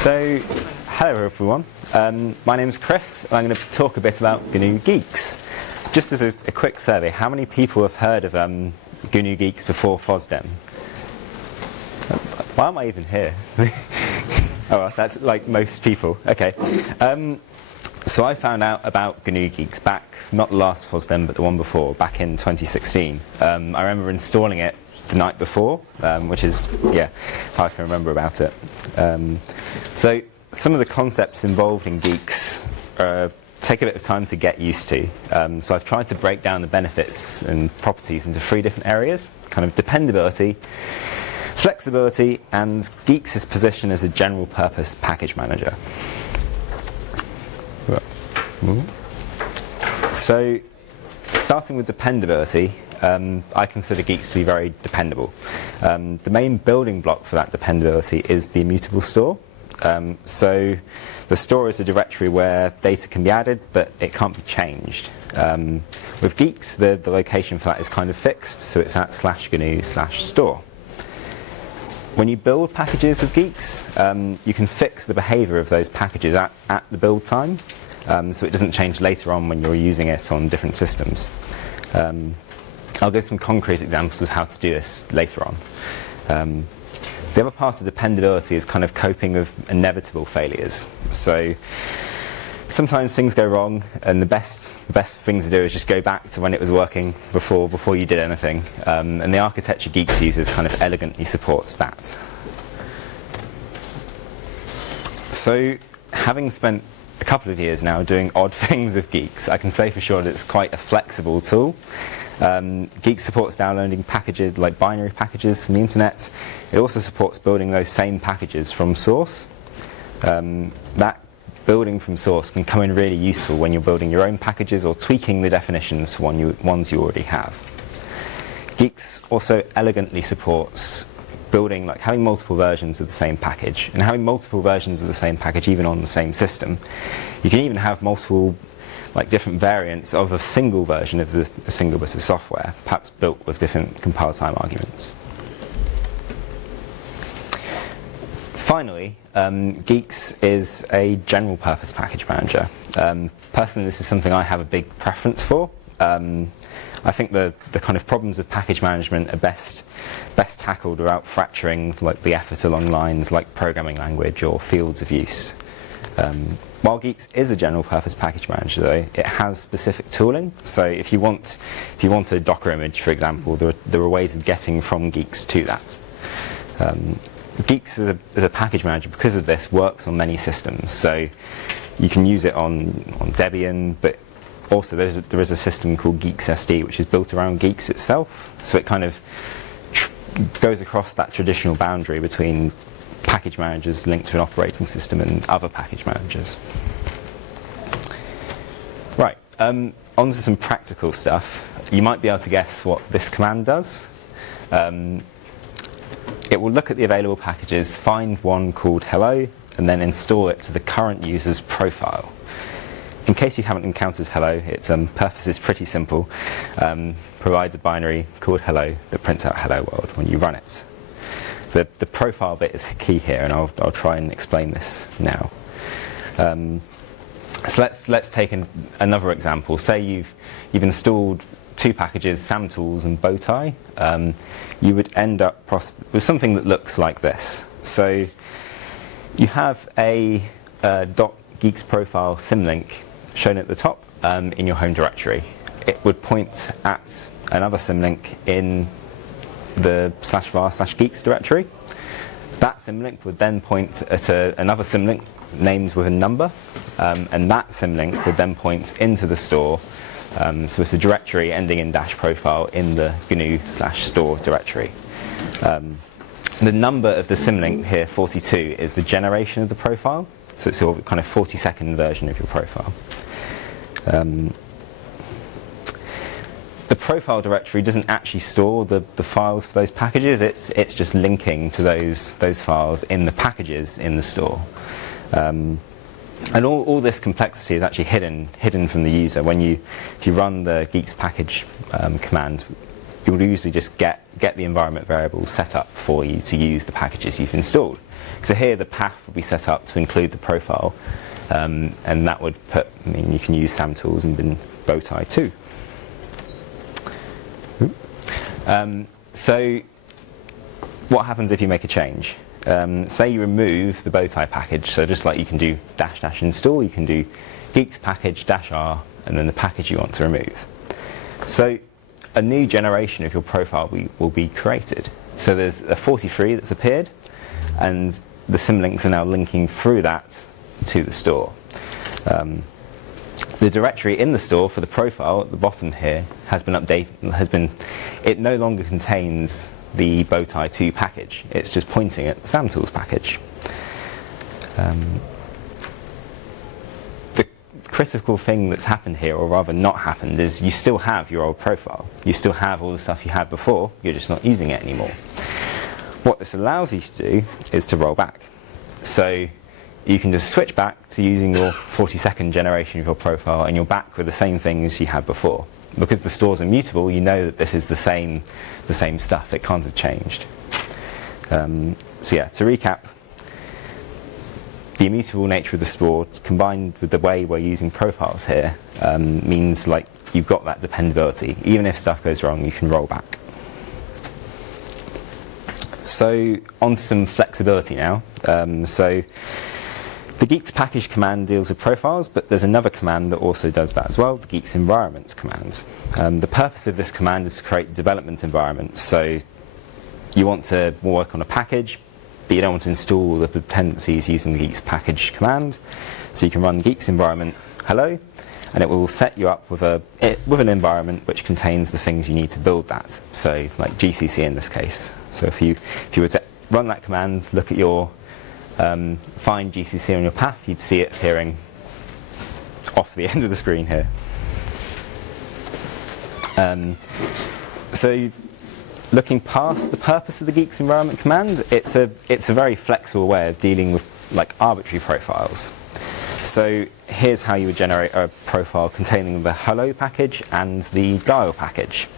So, hello everyone. My name's Chris, and I'm going to talk a bit about GNU Guix. Just as a quick survey, how many people have heard of GNU Guix before FOSDEM? Why am I even here? Oh, well, that's like most people. Okay. So I found out about GNU Guix back, not the last FOSDEM, but the one before, back in 2016. I remember installing it the night before, which is, yeah, how I can remember about it. So some of the concepts involved in Guix take a bit of time to get used to. So I've tried to break down the benefits and properties into 3 different areas, kind of dependability, flexibility, and Guix's position as a general purpose package manager. So starting with dependability, I consider Guix to be very dependable. The main building block for that dependability is the immutable store. So the store is a directory where data can be added, but it can't be changed. With Guix, the location for that is kind of fixed, so it's at /GNU/store. When you build packages with Guix, you can fix the behaviour of those packages at the build time, so it doesn't change later on when you're using it on different systems. I'll give some concrete examples of how to do this later on. The other part of dependability is kind of coping with inevitable failures. So sometimes things go wrong, and the best thing to do is just go back to when it was working before you did anything. And the architecture Guix uses kind of elegantly supports that. So having spent a couple of years now doing odd things with Guix, I can say for sure that it's quite a flexible tool. Guix supports downloading packages like binary packages from the internet. It also supports building those same packages from source. That building from source can come in really useful when you're building your own packages or tweaking the definitions for ones you already have. Guix also elegantly supports building, like having multiple versions of the same package, and having multiple versions of the same package even on the same system. You can even have multiple different variants of a single version of a single bit of software, perhaps built with different compile time arguments. Finally, Guix is a general purpose package manager. Personally, this is something I have a big preference for. I think the kind of problems of package management are best tackled without fracturing the effort along lines like programming language or fields of use. While Guix is a general purpose package manager, though, it has specific tooling. So if you want a Docker image, for example, there are ways of getting from Guix to that. Guix as a package manager, because of this, works on many systems. So you can use it on Debian, but also there is a system called GuixSD, which is built around Guix itself. So it kind of goes across that traditional boundary between package managers linked to an operating system and other package managers. Right, on to some practical stuff. You might be able to guess what this command does. It will look at the available packages, find one called hello, and then install it to the current user's profile. In case you haven't encountered hello, its purpose is pretty simple. Provides a binary called hello that prints out hello world when you run it. The profile bit is key here, and I'll try and explain this now. So let's take another example. Say you've installed 2 packages, SamTools and Bowtie. You would end up with something that looks like this. So you have a .guix profile symlink shown at the top in your home directory. It would point at another symlink in the /var/Guix directory. That symlink would then point at another symlink named with a number, and that symlink would then point into the store. So it's a directory ending in -profile in the GNU/store directory. The number of the symlink here, 42, is the generation of the profile. So it's your kind of 42nd version of your profile. The profile directory doesn't actually store the files for those packages. It's just linking to those files in the packages in the store. And all this complexity is actually hidden from the user. If you run the Guix package command, you'll usually just get the environment variable set up for you to use the packages you've installed. So here the path will be set up to include the profile, and that would put, I mean, you can use samtools and bin bowtie too. So what happens if you make a change? Say you remove the bowtie package, so just like you can do -- install, you can do Guix package -r and then the package you want to remove. So a new generation of your profile will be created. So there's a 43 that's appeared, and the symlinks are now linking through that to the store. The directory in the store for the profile at the bottom here has been updated. It no longer contains the bowtie 2 package. It's just pointing at the samtools package. The critical thing that's happened here, or rather not happened, is you still have your old profile. You still have all the stuff you had before, you're just not using it anymore. What this allows you to do is to roll back. So you can just switch back to using your 42nd generation of your profile, and you're back with the same things you had before. Because the store's immutable, you know that this is the same stuff. It can't have changed. So yeah, to recap, the immutable nature of the store, combined with the way we're using profiles here, means like you've got that dependability. Even if stuff goes wrong, you can roll back. So on to some flexibility now. So the Guix package command deals with profiles, but there's another command that also does that as well, the Guix environments command. The purpose of this command is to create development environments. So you want to work on a package, but you don't want to install the dependencies using the Guix package command. So you can run Guix environment hello, and it will set you up with an environment which contains the things you need to build that. So like GCC in this case. So if you were to run that command, look at your find GCC on your path, you'd see it appearing off the end of the screen here. So looking past the purpose of the Guix environment command, it's a very flexible way of dealing with like arbitrary profiles. So here's how you would generate a profile containing the hello package and the guile package.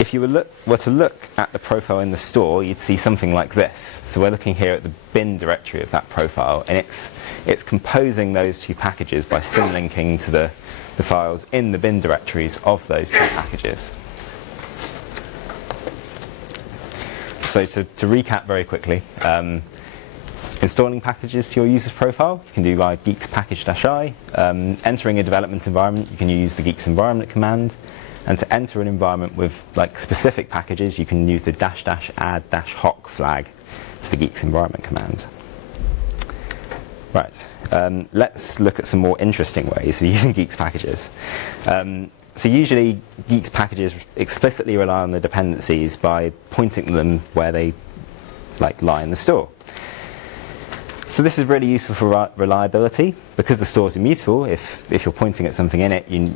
If you were to look at the profile in the store, you'd see something like this. So we're looking here at the bin directory of that profile, and it's composing those two packages by symlinking to the files in the bin directories of those two packages. So to recap very quickly, installing packages to your user's profile, you can do by Guix package -i. Entering a development environment, you can use the Guix environment command. And to enter an environment with like specific packages, you can use the --add -hoc flag to the Guix environment command. Right, let's look at some more interesting ways of using Guix packages. So usually Guix packages explicitly rely on the dependencies by pointing them where they lie in the store. So this is really useful for reliability, because the store is immutable. If you're pointing at something in it, you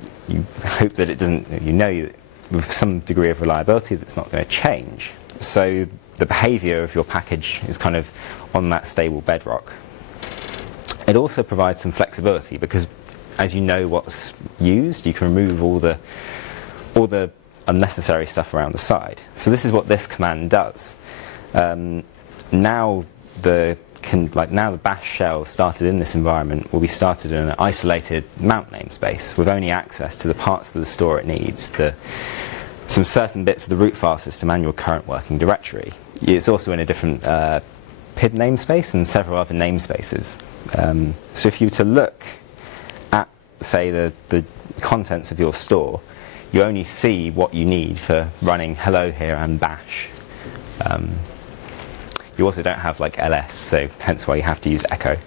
hope that it doesn't, you know with some degree of reliability that's not going to change. So the behaviour of your package is kind of on that stable bedrock. It also provides some flexibility, because as you know what's used, you can remove all the unnecessary stuff around the side. So this is what this command does. Now the bash shell started in this environment will be started in an isolated mount namespace with only access to the parts of the store it needs, some certain bits of the root file system and your current working directory. It's also in a different PID namespace and several other namespaces. So if you were to look at, say, the contents of your store, you only see what you need for running hello here and bash. You also don't have like ls, so hence why you have to use echo.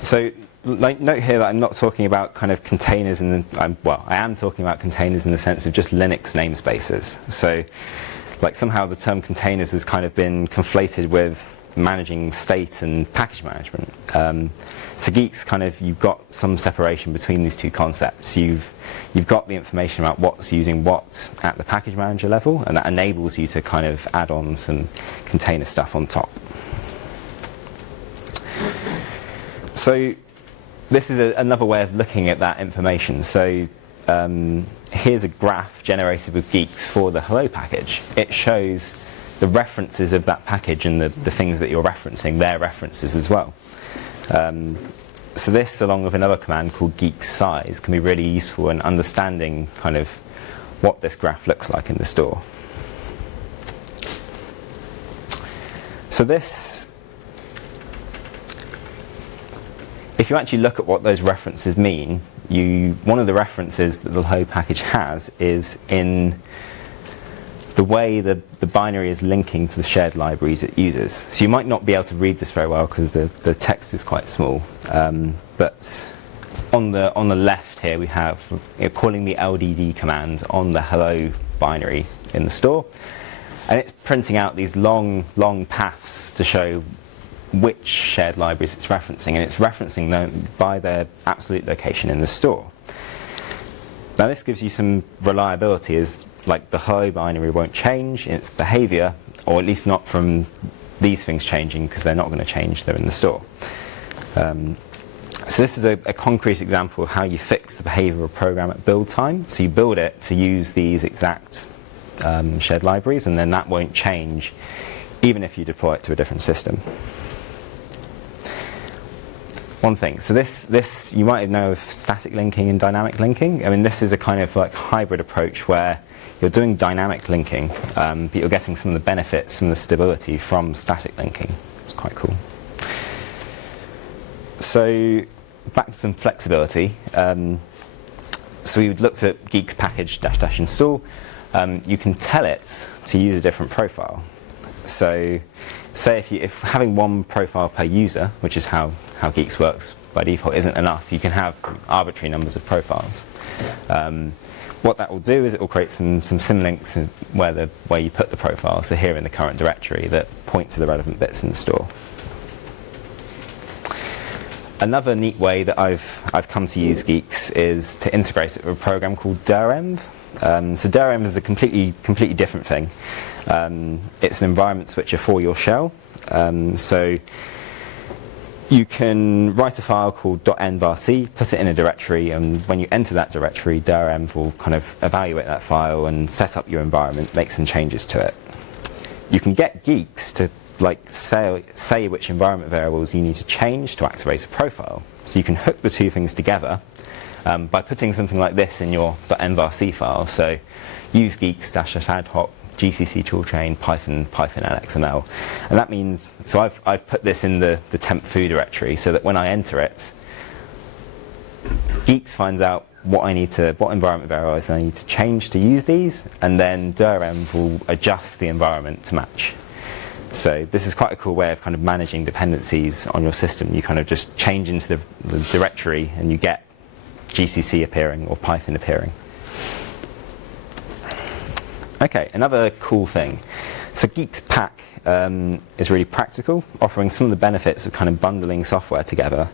So note here that I'm not talking about kind of containers I am talking about containers in the sense of just Linux namespaces. So like somehow the term containers has kind of been conflated with managing state and package management. So Guix you've got some separation between these two concepts. You've got the information about what's using what at the package manager level, and that enables you to kind of add on some container stuff on top. So this is another way of looking at that information. So here's a graph generated with Guix for the hello package. It shows the references of that package and the things that you're referencing, their references as well. So this, along with another command called Guix size, can be really useful in understanding kind of what this graph looks like in the store. So this, if you actually look at what those references mean, one of the references that the hello package has is in the way the binary is linking to the shared libraries it uses. So you might not be able to read this very well because the text is quite small. But on the left here we have calling the LDD command on the hello binary in the store. And it's printing out these long paths to show which shared libraries it's referencing. And it's referencing them by their absolute location in the store. Now this gives you some reliability, as like the hello binary won't change in its behaviour, or at least not from these things changing, because they're not going to change, they're in the store. So this is a concrete example of how you fix the behaviour of a program at build time. So you build it to use these exact shared libraries, and then that won't change even if you deploy it to a different system. One thing, so this you might know of static linking and dynamic linking. I mean, this is a kind of like hybrid approach where you're doing dynamic linking, but you're getting some of the benefits, some of the stability from static linking. It's quite cool. So back to some flexibility. So we looked at Guix package -- install. You can tell it to use a different profile. So say if having one profile per user, which is how Guix works by default, isn't enough, you can have arbitrary numbers of profiles. What that will do is it will create some symlinks where you put the profile, so here in the current directory, that point to the relevant bits in the store. Another neat way that I've come to use Guix is to integrate it with a program called direnv. So direnv is a completely different thing. It's an environment switcher for your shell. So you can write a file called .envarc, put it in a directory, and when you enter that directory, direnv will kind of evaluate that file and set up your environment, make some changes to it. You can get Guix to say which environment variables you need to change to activate a profile. So you can hook the two things together by putting something like this in your .envarc file. So use Guix --adhoc GCC toolchain Python LXML, and that means, so I've put this in the temp foo directory so that when I enter it, Guix finds out what environment variables I need to change to use these, and then direnv will adjust the environment to match. So this is quite a cool way of kind of managing dependencies on your system. You kind of just change into the directory and you get GCC appearing or Python appearing. Okay, another cool thing. So Guix pack is really practical, offering some of the benefits of kind of bundling software together,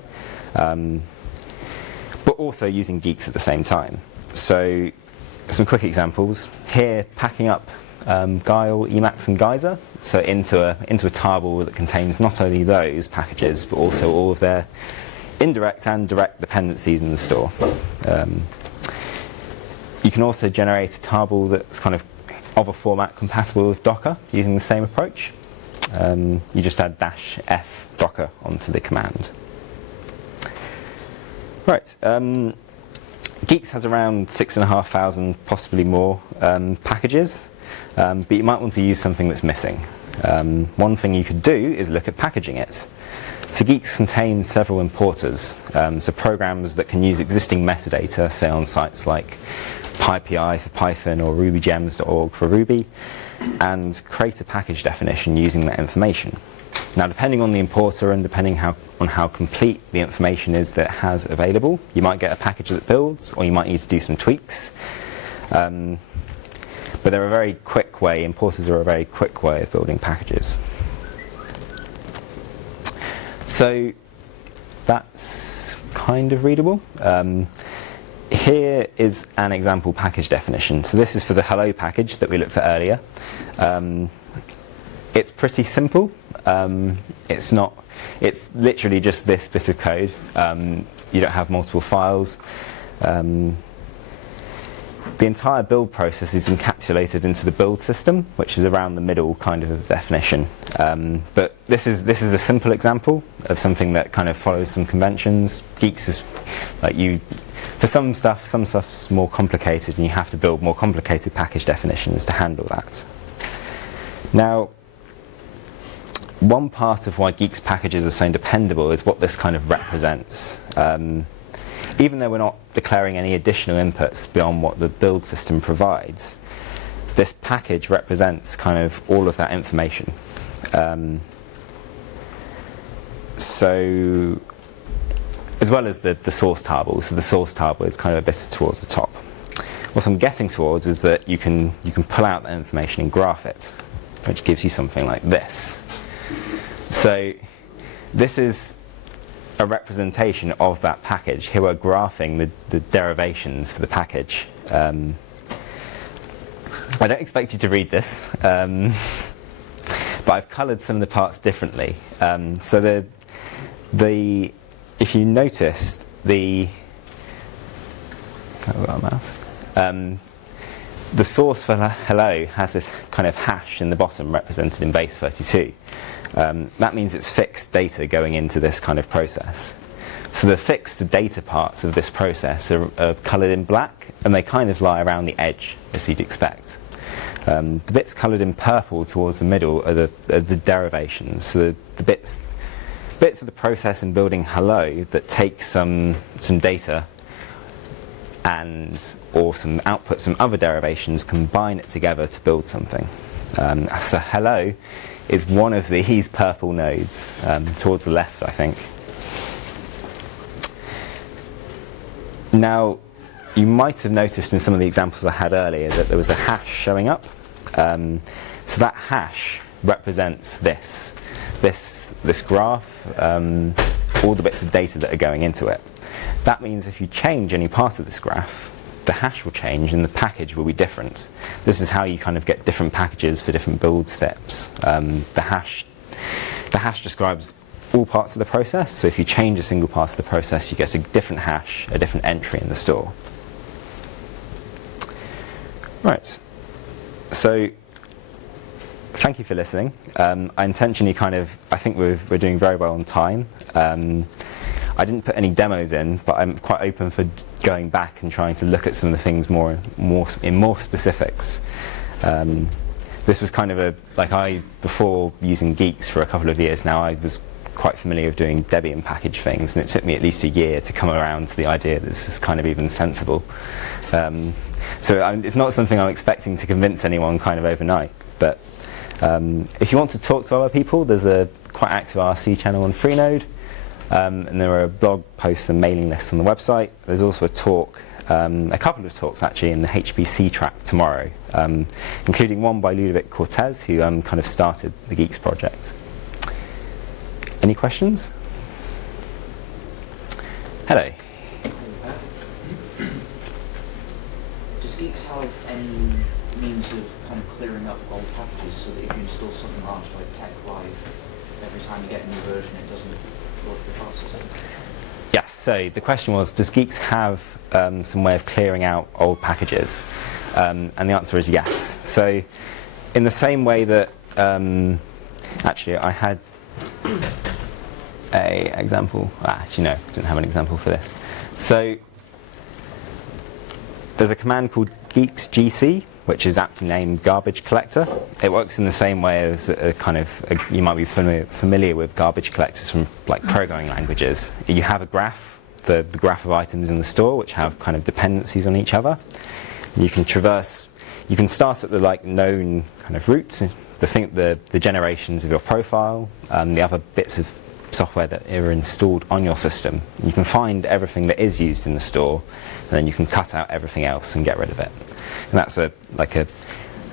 but also using Guix at the same time. So some quick examples. Here, packing up Guile, Emacs, and Geyser, so into a tarball that contains not only those packages, but also all of their indirect and direct dependencies in the store. You can also generate a tarball that's kind of a format compatible with Docker using the same approach. You just add -f Docker onto the command. Right. Guix has around 6,500, possibly more, packages, but you might want to use something that's missing. One thing you could do is look at packaging it. So Guix contains several importers, so programs that can use existing metadata, say on sites like PyPI for Python or rubygems.org for Ruby, and create a package definition using that information. Now, depending on the importer and depending on how complete the information is that it has available, you might get a package that builds, or you might need to do some tweaks. But they're a very quick way, importers are a very quick way of building packages. So that's kind of readable. Here is an example package definition. So this is for the hello package that we looked at earlier. It's pretty simple. It's literally just this bit of code. you don't have multiple files. The entire build process is encapsulated into the build system, which is around the middle kind of the definition. But this is a simple example of something that kind of follows some conventions. Guix is like for some stuff's more complicated, and you have to build more complicated package definitions to handle that. Now, one part of why Guix packages are so dependable is what this kind of represents. Even though we're not declaring any additional inputs beyond what the build system provides, this package represents kind of all of that information. So, as well as the source table, so the source table is kind of a bit towards the top. What I'm getting towards is that you can pull out that information and graph it, which gives you something like this. So, this is a representation of that package. Here we're graphing the derivations for the package. I don't expect you to read this, but I've coloured some of the parts differently. So if you noticed, the source for hello has this kind of hash in the bottom represented in base 32. That means it's fixed data going into this kind of process. So the fixed data parts of this process are coloured in black, and they kind of lie around the edge, as you'd expect. The bits coloured in purple towards the middle are the derivations. So the bits of the process in building hello that take some data or some output, some other derivations, combine it together to build something. So hello is one of these purple nodes towards the left, I think. Now, you might have noticed in some of the examples I had earlier that there was a hash showing up. So that hash represents this graph, all the bits of data that are going into it. That means if you change any part of this graph, the hash will change and the package will be different. This is how you kind of get different packages for different build steps. The hash describes all parts of the process, so if you change a single part of the process, you get a different hash, a different entry in the store. Right, so thank you for listening. I intentionally I think we're doing very well on time. I didn't put any demos in, but I'm quite open for going back and trying to look at some of the things in more specifics. This was kind of before using Guix for a couple of years now, I was quite familiar with doing Debian package things, and it took me at least a year to come around to the idea that this was kind of even sensible. So it's not something I'm expecting to convince anyone kind of overnight, but if you want to talk to other people, there's a quite active RC channel on Freenode. And there are blog posts and mailing lists on the website. There's also a talk, a couple of talks actually, in the HPC track tomorrow, including one by Ludovic Cortez, who kind of started the Guix project. Any questions? Hello. Does Guix have any means of kind of clearing up old packages so that if you install something large like TechLive, every time you get a new version it doesn't go through the process? Yes, so the question was, does Guix have some way of clearing out old packages? And the answer is yes. So in the same way that, actually I had an example, actually no, I didn't have an example for this. So there's a command called Guix GC, which is aptly named garbage collector. It works in the same way as you might be familiar with garbage collectors from like programming languages. You have a graph, the graph of items in the store, which have kind of dependencies on each other. You can start at the like known kind of roots, the generations of your profile, the other bits of software that are installed on your system. You can find everything that is used in the store, and then you can cut out everything else and get rid of it. And that's a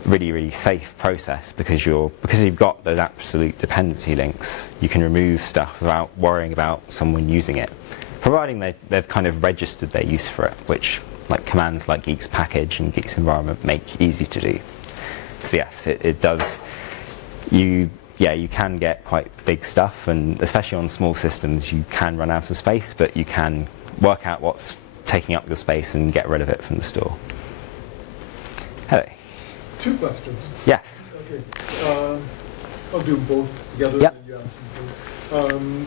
really, really safe process because you've got those absolute dependency links. You can remove stuff without worrying about someone using it, providing they've kind of registered their use for it, which like commands like Guix package and Guix environment make easy to do. So yes, it does. You can get quite big stuff, and especially on small systems, you can run out of space, but you can work out what's taking up your space and get rid of it from the store. Hello. 2 questions. Yes. Okay. I'll do both together. Yep. And you answer them.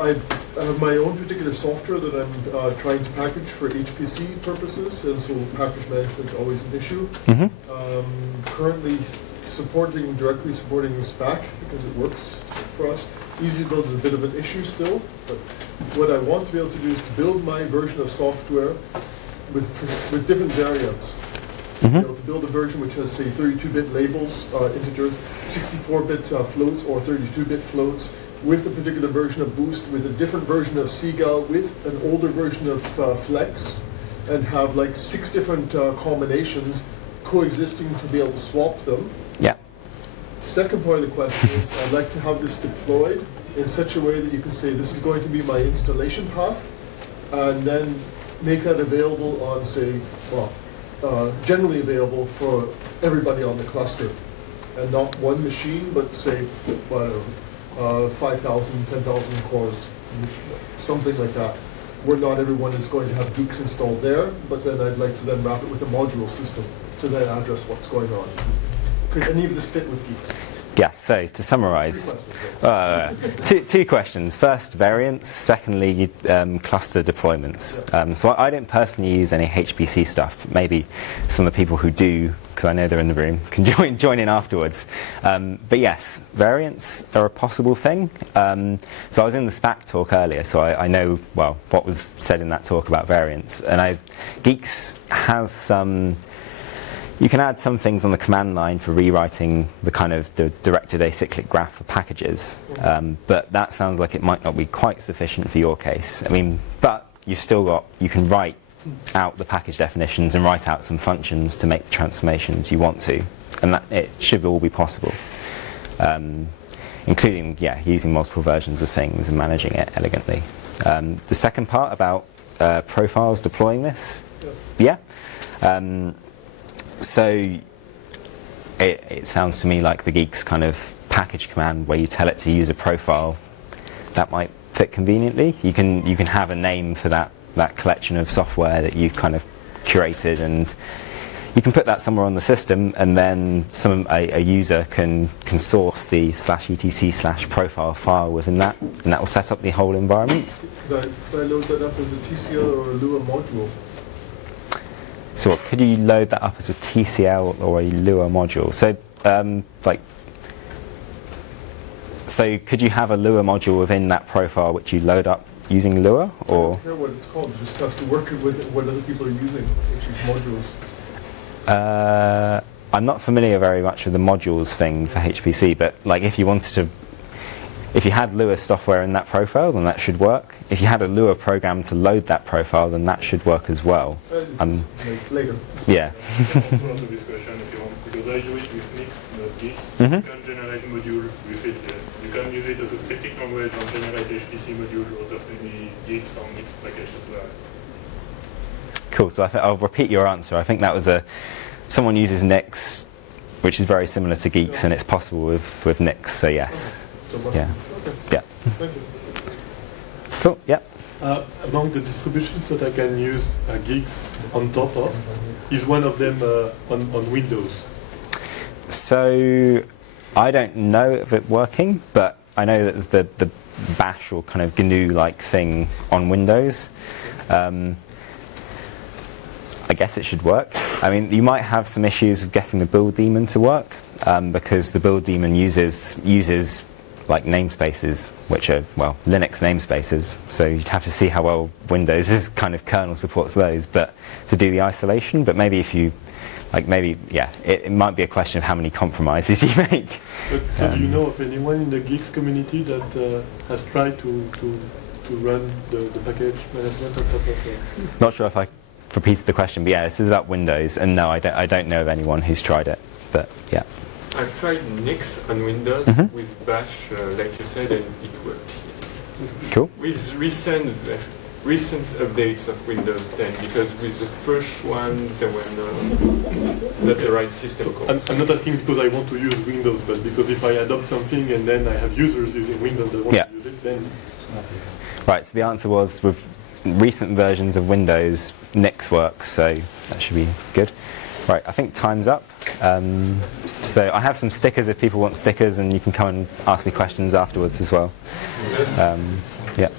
I have my own particular software that I'm trying to package for HPC purposes, and so package management is always an issue. Currently directly supporting SPAC because it works for us. Easy build is a bit of an issue still, but what I want to be able to do is to build my version of software with different variants. To be able to build a version which has, say, 32-bit labels, integers, 64-bit floats, or 32-bit floats, with a particular version of Boost, with a different version of Seagull, with an older version of Flex, and have like 6 different combinations coexisting to be able to swap them. Yeah. Second part of the question is, I'd like to have this deployed in such a way that you can say, this is going to be my installation path, and then make that available on, say, generally available for everybody on the cluster. And not one machine, but say, whatever, 5,000, 10,000 cores, something like that, where not everyone is going to have Guix installed there, but then I'd like to then wrap it with a module system to then address what's going on. Could any of this fit with Guix? Yes, so to summarize, 2 questions. First, variants. Secondly, cluster deployments. So I don't personally use any HPC stuff. Maybe some of the people who do, because I know they're in the room, can join in afterwards. But yes, variants are a possible thing. So I was in the SPAC talk earlier, so I know, well, what was said in that talk about variants. And Guix has some... You can add some things on the command line for rewriting the kind of the directed acyclic graph for packages, but that sounds like it might not be quite sufficient for your case. I mean, but you've still got, you can write out the package definitions and write out some functions to make the transformations you want to, and that it should all be possible, including, yeah, using multiple versions of things and managing it elegantly. The second part about profiles deploying this, yeah. So it sounds to me like the Guix kind of package command where you tell it to use a profile, that might fit conveniently. You can have a name for that collection of software that you've kind of curated, and you can put that somewhere on the system, and then a user can source the /etc/profile file within that, and that will set up the whole environment. Could I load that up as a TCL or a Lua module? So could you load that up as a TCL or a Lua module? So so could you have a Lua module within that profile which you load up using Lua, or? I don't care what it's called. You just have to work with what other people are using, which is modules. I'm not familiar very much with the modules thing for HPC, but like if you wanted to, if you had Lua software in that profile, then that should work. If you had a Lua program to load that profile, then that should work as well. Later. Yeah. Answer this question if you want, because I do it with Nix, not Guix. You can generate module with it. You can use it as a scripting language and generate HPC module out of any Guix or Nix package as well. Cool. So I'll repeat your answer. I think that was someone uses Nix, which is very similar to Guix, and it's possible with Nix. So yes. Yeah. Yeah. Cool. Yeah. Among the distributions that I can use Guix on top of, is one of them on Windows? So I don't know of it working, but I know that there's the Bash or kind of GNU-like thing on Windows. I guess it should work. I mean, you might have some issues with getting the build daemon to work, because the build daemon uses like namespaces, which are, well, Linux namespaces. So you'd have to see how well Windows' kind of kernel supports those, but to do the isolation. But maybe if you, like maybe, yeah, it might be a question of how many compromises you make. So do you know of anyone in the Guix community that has tried to run the package management on top of it? Not sure if I repeated the question, but yeah, this is about Windows, and no, I don't know of anyone who's tried it, but yeah. I've tried Nix on Windows with Bash, like you said, and it worked. Cool. With recent updates of Windows 10, because with the first one, they were not the right system call. I'm not asking because I want to use Windows, but because if I adopt something and then I have users using Windows that want to use it, then... Right, so the answer was with recent versions of Windows, Nix works, so that should be good. Right, I think time's up. So I have some stickers if people want stickers, and you can come and ask me questions afterwards as well. Yeah.